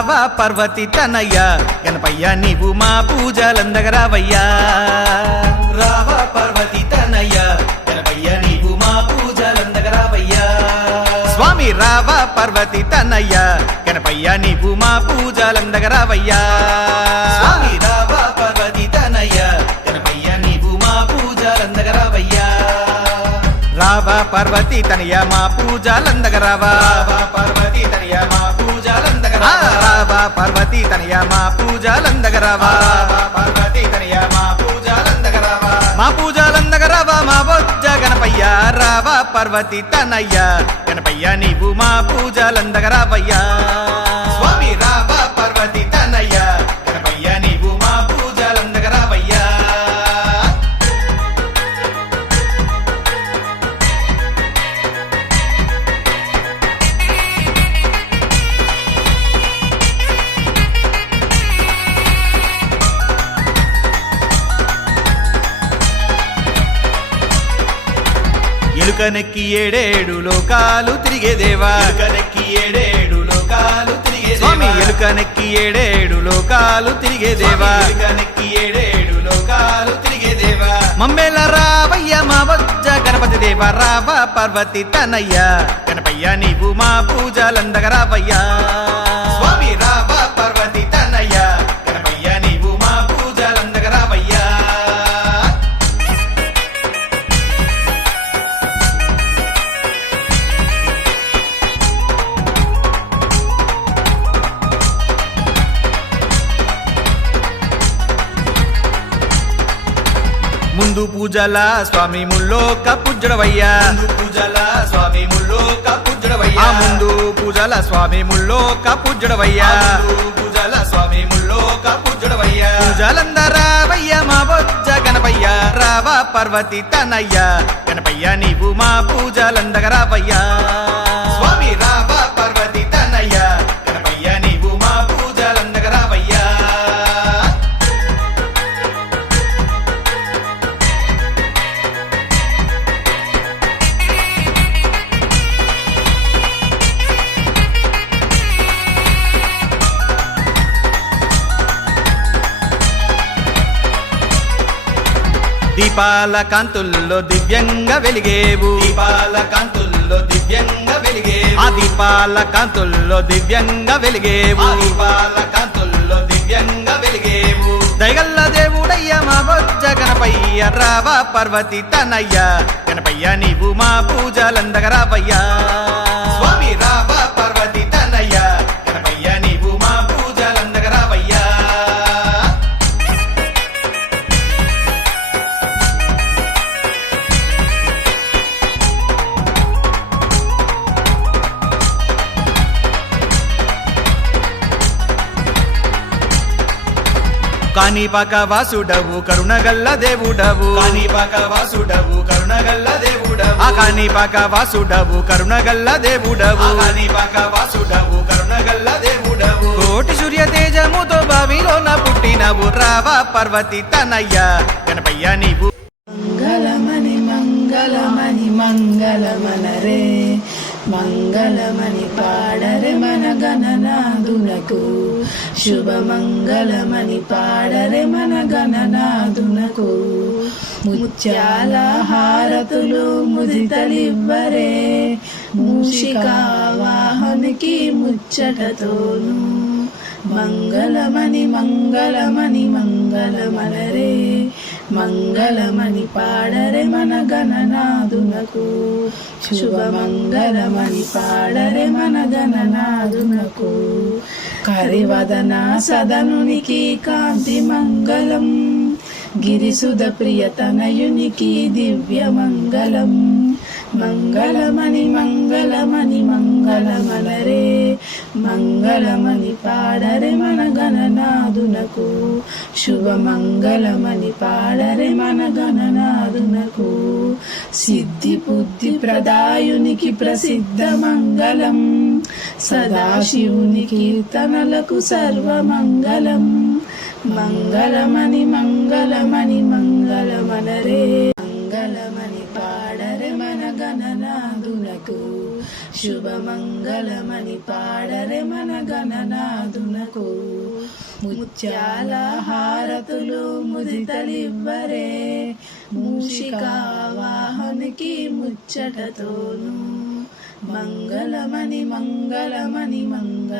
రావా పార్వతి తనయ్య? గణపయ్య నీవు మా పూజలందగరావయ్యా. రావా పార్వతి తనయ్య? గణపయ్య నీవు మా పూజలందగరావయ్యా. స్వామి రావా పార్వతి తనయ్య? గణపయ్య నీవు మా పూజలందగరావయ్యా. స్వామి రావా పార్వతి తనయ్య? గణపయ్య నీవు మా పూజలందగరావయ్యా. రావా పార్వతి తనయ్య మా పూజలందగరావా. రావా పార్వతి తనయ్య మా పూజలంద రావా పార్వతి తనయ మా పూజలందగ పార్వతి తనయ మా పూజలందగరావా మా పూజలందగరావా మా బొజ్జ గణపయ్య రావా. పార్వతి తనయ్య గణపయ్య. నీవు మా పూజలందగ ఎలుకనెక్కి ఏడేడు లోకాలు తిరిగే దేవా. ఎలుకనెక్కి ఏడేడు లోకాలు తిరిగే స్వామి ఎలుకనెక్కి ఏడేడు లోకాలు తిరిగే దేవా. ఎలుకనెక్కి ఏడేడు లోకాలు తిరిగే దేవా. మమ్మేల రావయ్య మా వజ్జ గణపతి దేవ రావ పార్వతి తనయ్య. గణపయ్య నీవు మా పూజలందగ రావయ్యా. ముందు పూజల స్వామి ముల్లోక పూజడవయ్యా ముందు పూజల స్వామి ముల్లోక పూజడవయ్యా ముందు పూజల స్వామి ముల్లోక పూజడవయ్యా పూజల స్వామి ముల్లోక పూజడవయ్యా పూజలందరావయ్య మా బొజ్జ గణపయ్య. రావా పర్వతి తనయ్య. గణపయ్య నీవు మా పూజలందగరావయ్యా. స్వామి రావా దీపాల కాంతుల్లో దివ్యంగా వెలిగేవు. దీపాల కాంతుల్లో దివ్యంగా వెలిగేవు. ఆ దీపాల కాంతుల్లో దివ్యంగా వెలిగేవు. దీపాల కాంతుల్లో దివ్యంగా వెలిగేవు. దయగల్ల దేవుడయ్య మా బొజ్జ గణపయ్య రావా పర్వతి తనయ్య. గణపయ్య నీవు మా పూజలందగ కాణిపాక వాసుడవు కరుణగల్ల దేవుడవు. కాణిపాక వాసుడవు కరుణగల్ల దేవుడవు. ఆ కాణిపాక వాసుడవు కరుణగల్ల దేవుడవు. కాణిపాక వాసుడవు కరుణగల్ల దేవుడవు. కోటి సూర్య తేజముతో బావిలోన పుట్టినవు రావా పర్వతి తనయ్య. గణపయ్య నీవు. మంగళమణి మంగళమణి మంగళమనరే. మంగళమణి పాడరే మన గణనాదునకు శుభ మంగళమణి పాడరే మన గణనాదునకు. ముత్యాల హారతులు ముదితలివ్వరే మూషికా వాహనికి ముచ్చటతోను. మంగళమణి మంగళమణి మంగళమలరే మంగళమణి పాడరే మన గణనాదునకు శుభమంగళమణి పాడరే మన గణనాదునకు కరివదన సదనునికి కాంతి మంగళం. గిరిసుద ప్రియతనయునికి దివ్య మంగళం. మంగళమణి మంగళమణి మంగళమలరే మంగళమణి పాడరే మన గణనాదునకు శుభ మంగళమణి పాడరే మన గణనాదునకు సిద్ధి బుద్ధి ప్రదాయునికి ప్రసిద్ధ మంగళం. సదాశివుని కీర్తనలకు సర్వమంగళం. మంగళమణి మంగళమణి మంగళమనరే. మంగళమణి పాడరే గణనాదునకు శుభమంగళమని పాడరే మన గణనాదునకు ముత్యాల హారతులు ముదితలివ్వరే మూషికా వాహనికి ముచ్చటతోను. మంగళమణి మంగళమణి మంగళ